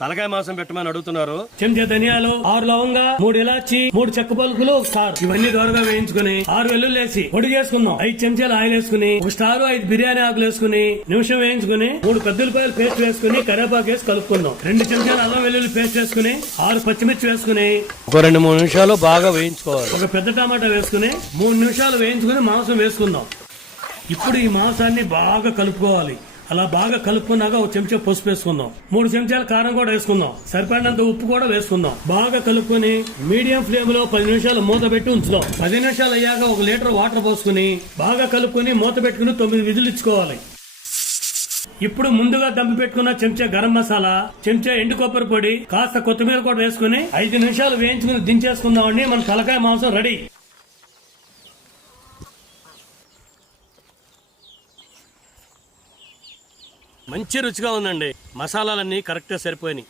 తలకాయ మాంసం పెట్టమని అడుగుతున్నారు. చెంచా ధనియాలు ఆరు లవంగా మూడు ఇలాచి మూడు చెక్క పలుకులు ఒక స్టార్ ఇవన్నీ దూరంగా వేయించుకుని ఆరు వెల్లుల్లి వేసి పొడి చేసుకుందాం. ఐదు చెంచాలు ఆయిల్ వేసుకుని ఒక స్టార్ ఐదు బిర్యానీ ఆకులు వేసుకుని నిమిషం వేయించుకుని మూడు పెద్దలపాయలు పేస్ట్ వేసుకుని కరివేపాకు వేసి కలుపుకుందాం. రెండు చెంచాలు అల్లం వెల్లుల్లి పేస్ట్ వేసుకుని ఆరు పచ్చిమిర్చి వేసుకుని ఒక రెండు మూడు నిమిషాలు బాగా వేయించుకోవాలి. ఒక పెద్ద టమాటా వేసుకుని మూడు నిమిషాలు వేయించుకుని మాంసం వేసుకుందాం. ఇప్పుడు ఈ మాంసాన్ని బాగా కలుపుకోవాలి. అలా బాగా కలుపుకున్నాక ఒక చెంచా పసుపు వేసుకుందాం. మూడు చెంచాల కారం కూడా వేసుకుందాం. సరిపడినంత ఉప్పు కూడా వేసుకుందాం. బాగా కలుపుకొని మీడియం ఫ్లేమ్లో పది నిమిషాలు మూత పెట్టి ఉంచుదాం. పది నిమిషాలు అయ్యాక ఒక లీటర్ వాటర్ పోసుకుని బాగా కలుపుకొని మూత పెట్టుకుని తొమ్మిది విధులు ఇచ్చుకోవాలి. ఇప్పుడు ముందుగా దంపి పెట్టుకున్న చెంచా గరం మసాలా చెంచా ఎండు కొబ్బరి పొడి కాస్త కొత్తిమీర కూడా వేసుకుని ఐదు నిమిషాలు వేయించుకుని దించేసుకుందామండి. మన తలకాయ మాంసం రెడీ. మంచి రుచిగా ఉందండి. మసాలాలన్నీ కరెక్ట్గా సరిపోయినాయి.